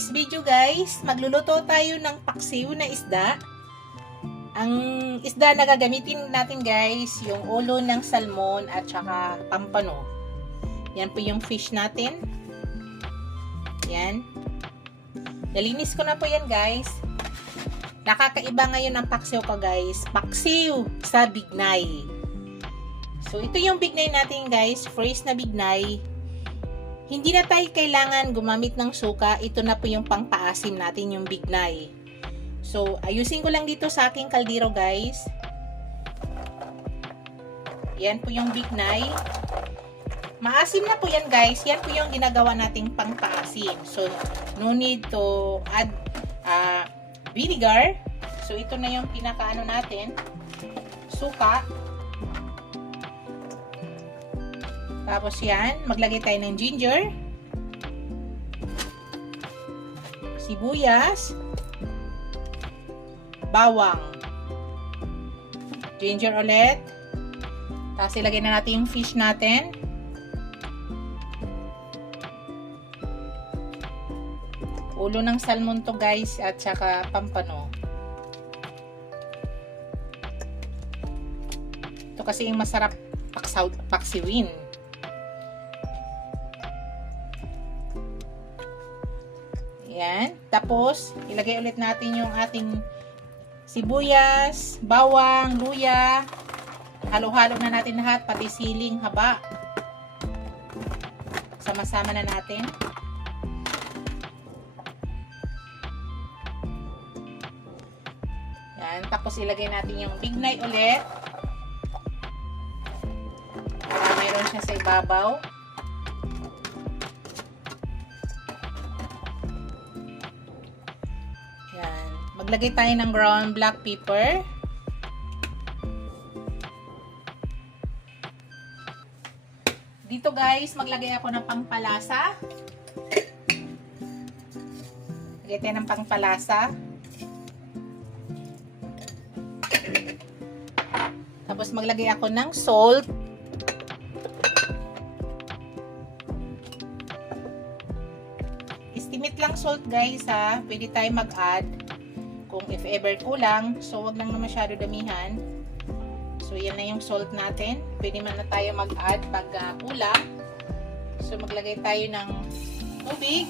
today's video guys, magluluto tayo ng paksiw na isda. Ang isda na gagamitin natin guys, yung ulo ng salmon at saka pampano. Yan po yung fish natin. Yan. Nalinis ko na po yan guys. Nakakaiba ngayon ang paksiw ko guys. Paksiw sa bignay. So ito yung bignay natin guys, fresh na bignay. Hindi na tayo kailangan gumamit ng suka. Ito na po yung pangpaasim natin, yung bignay. So, ayusin ko lang dito sa aking kaldero, guys. Yan po yung bignay. Maasim na po yan, guys. Yan po yung ginagawa nating pangpaasim. So, no need to add vinegar. So, ito na yung pinakaano natin. Suka. Tapos yan, maglagay tayo ng ginger, sibuyas, bawang, ginger ulit. Tapos ilagay na natin yung fish natin. Ulo ng salmon to guys at saka pampano. Ito kasi yung masarap paksiwin. Yan. Tapos, ilagay ulit natin yung ating sibuyas, bawang, luya. Halo-halo na natin lahat, pati siling haba. Sama-sama na natin. Yan. Tapos, ilagay natin yung bignay ulit. Para mayroon siya sa ibabaw. Maglagay tayo ng ground black pepper. Dito guys, maglagay ako ng pangpalasa. Maglagay tayo ng pangpalasa. Tapos maglagay ako ng salt. Estimate lang salt guys ha. Pwede tayo mag-add. Kung if ever kulang, so wag lang na masyado damihan. So yan na yung salt natin. Pwede man na tayo mag-add pag kulang. So maglagay tayo ng tubig.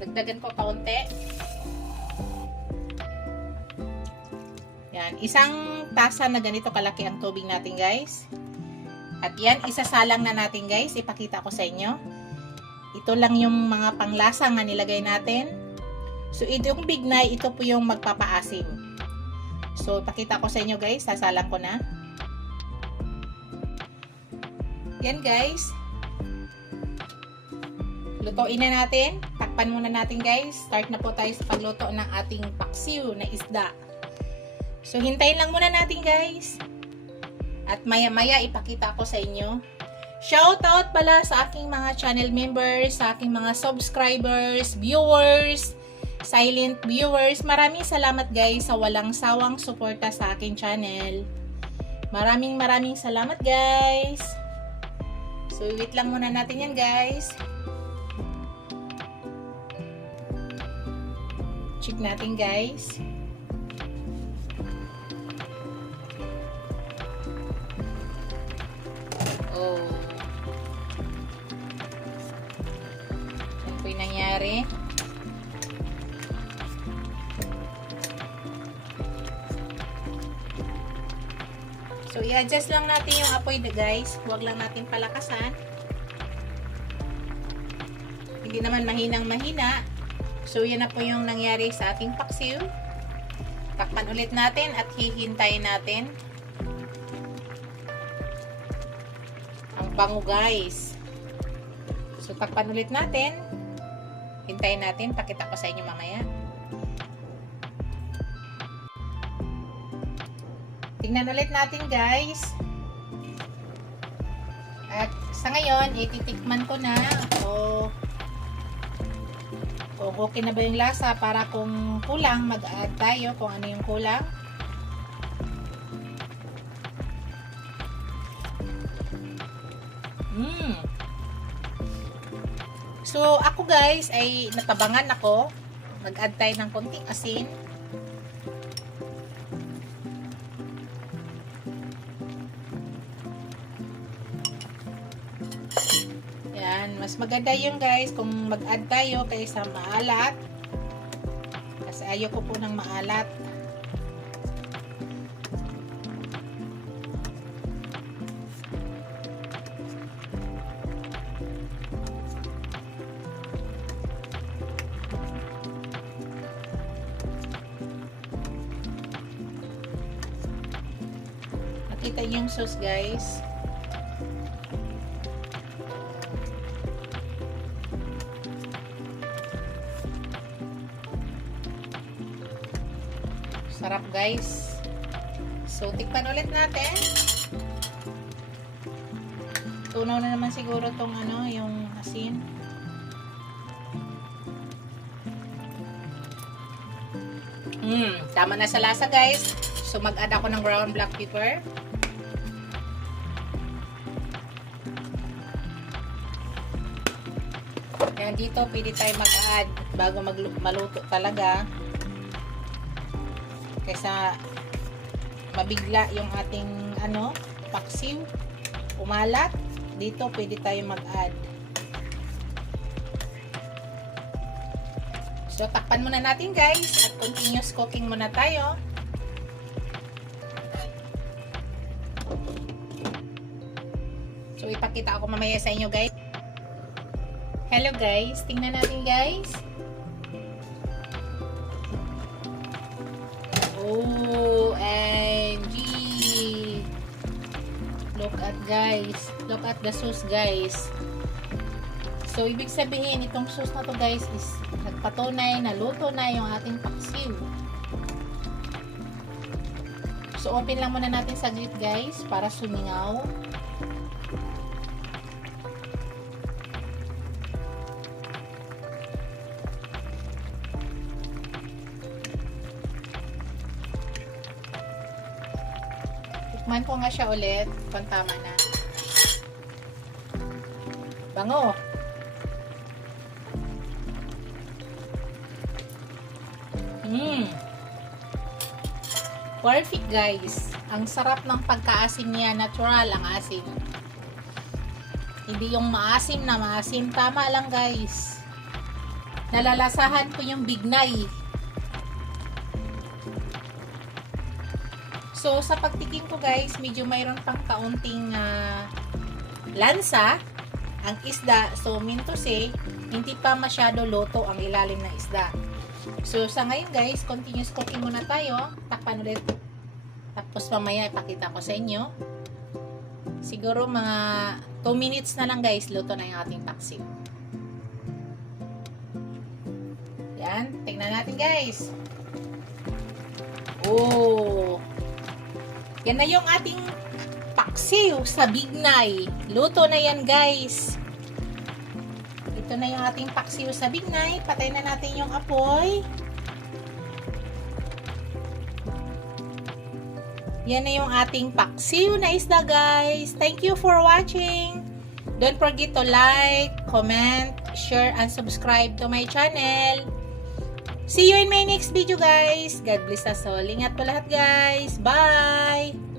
Dagdagan ko kaunti. Yan, isang tasa na ganito kalaki ang tubig natin guys. At yan, isasalang na natin guys. Ipakita ko sa inyo. Ito lang yung mga panglasa nga nilagay natin. So, itong bignay, ito po yung magpapaasim. So, ipakita ko sa inyo guys. Sasalang ko na. Yan guys. Lutuin na natin. Takpan muna natin guys. Start na po tayo sa pagluto ng ating paksiw na isda. So, hintayin lang muna natin guys. At maya-maya ipakita ko sa inyo. Shoutout pala sa aking mga channel members, sa aking mga subscribers, viewers, silent viewers. Maraming salamat guys sa walang sawang suporta sa aking channel. Maraming salamat guys. So, wait lang muna natin yan guys. Check natin guys. Oh. Yan po yung nangyari. So, i-adjust lang natin yung apoy guys. Huwag lang natin palakasan. Hindi naman mahinang-mahina. So, yan na po yung nangyari sa ating paksiw. Takpan ulit natin at hihintayin natin. Bango guys. So takpan ulit natin. Hintayin natin. Pakita ko sa inyo mamaya. Tingnan ulit natin guys. At sa ngayon, ititikman ko na Kung okay na ba yung lasa, para kung kulang, mag-add tayo kung ano yung kulang. So, ako guys, ay natabangan ako. Mag-add tayo ng konting asin. Yan, mas maganda yung guys kung mag-add tayo kaysa maalat. Kasi ayoko po ng maalat. Nakita niyo yung sauce guys. Sarap guys. So tikpan ulit natin. Tunaw na naman siguro tong ano, yung asin. Tama na sa lasa guys. So mag-add ako ng ground black pepper. Kaya dito pwede tayo mag-add bago maluto talaga. Kaysa mabigla yung ating ano, paksiw, umalat, dito pwede tayo mag-add. So takpan muna natin guys at continuous cooking muna tayo. So ipakita ako mamaya sa inyo guys. Hello guys, tingnan natin guys. OMG! Look at guys. Look at the sauce guys. So ibig sabihin itong sauce na to guys is nagpatunay na luto na yung ating paksiw. So open lang muna natin saglit guys para sumingaw. Tikman ko nga siya ulit kung tama na. Bango! Perfect guys. Ang sarap ng pagkaasim niya. Natural ang asim. Hindi yung maasim na maasim. Tama lang guys. Nalalasahan ko yung bignay. So sa pagtikim ko guys, medyo mayroon pang kaunting lansa ang isda. So mean to say, hindi pa masyado luto ang ilalim ng isda. So sa ngayon guys, continuous cooking muna tayo. Takpan ulit. Tapos mamaya ipakita ko sa inyo. Siguro mga 2 minutes na lang guys, luto na yung ating paksiw. Yan, tingnan natin guys. Oh! Yan na yung ating paksiw sa bignay. Luto na yan guys. Ito na yung ating paksiw sa bignay. Patay na natin yung apoy. Yan na yung ating paksiw na isda guys. Thank you for watching. Don't forget to like, comment, share, and subscribe to my channel. See you in my next video guys. God bless us all. Ingat po lahat guys. Bye!